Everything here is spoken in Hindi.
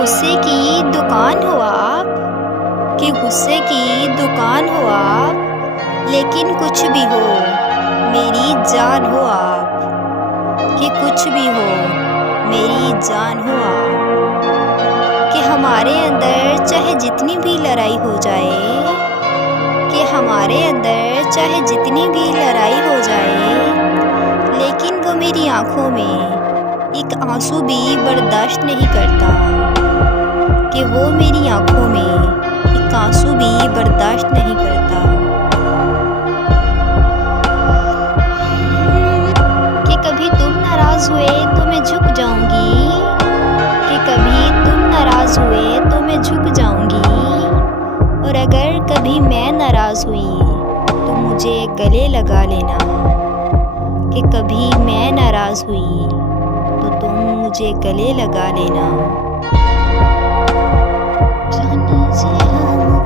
गुस्से की दुकान हो आप, कि गुस्से की दुकान हो आप, लेकिन कुछ भी हो मेरी जान हो आप, कि कुछ भी हो मेरी जान हो आप। कि हमारे अंदर चाहे जितनी भी लड़ाई हो जाए, कि हमारे अंदर चाहे जितनी भी लड़ाई हो जाए, लेकिन वो मेरी आँखों में एक आंसू भी बर्दाश्त नहीं करता, कि वो मेरी आँखों में एक आंसू भी बर्दाश्त नहीं करता। कि कभी तुम नाराज़ हुए तो मैं झुक जाऊंगी, कि कभी तुम नाराज़ हुए तो मैं झुक जाऊंगी, और अगर कभी मैं नाराज़ हुई तो मुझे गले लगा लेना। कि कभी मैं नाराज़ हुई तो तुम मुझे गले लगा लेना।